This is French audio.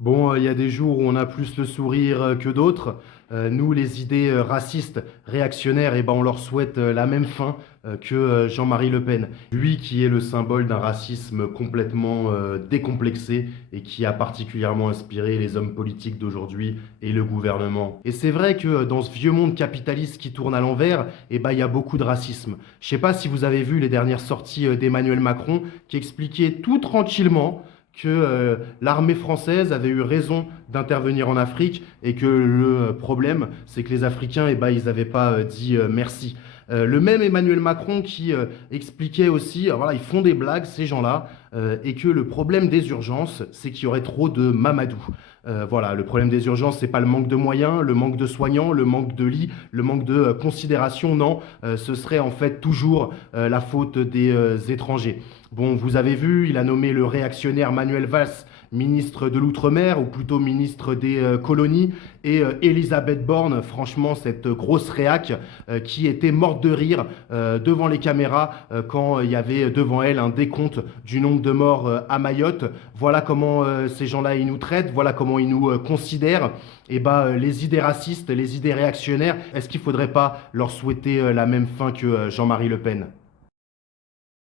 Bon, il y a des jours où on a plus le sourire que d'autres. Nous, les idées racistes, réactionnaires, eh ben, on leur souhaite la même fin que Jean-Marie Le Pen. Lui qui est le symbole d'un racisme complètement décomplexé et qui a particulièrement inspiré les hommes politiques d'aujourd'hui et le gouvernement. Et c'est vrai que dans ce vieux monde capitaliste qui tourne à l'envers, eh ben, il y a beaucoup de racisme. Je sais pas si vous avez vu les dernières sorties d'Emmanuel Macron qui expliquaient tout tranquillement que l'armée française avait eu raison d'intervenir en Afrique et que le problème, c'est que les Africains, eh ben, ils n'avaient pas dit merci. Le même Emmanuel Macron qui expliquait aussi, voilà, ils font des blagues, ces gens-là, et que le problème des urgences, c'est qu'il y aurait trop de Mamadou. Voilà, le problème des urgences, c'est pas le manque de moyens, le manque de soignants, le manque de lits, le manque de considération, non, ce serait en fait toujours la faute des étrangers. Bon, vous avez vu, il a nommé le réactionnaire Manuel Valls ministre de l'Outre-mer, ou plutôt ministre des colonies, et Elisabeth Borne, franchement, cette grosse réac qui était morte de rire devant les caméras quand il y avait devant elle un décompte du nombre de morts à Mayotte. Voilà comment ces gens-là, ils nous traitent, voilà comment ils nous considèrent. Et bah, les idées racistes, les idées réactionnaires, est-ce qu'il ne faudrait pas leur souhaiter la même fin que Jean-Marie Le Pen?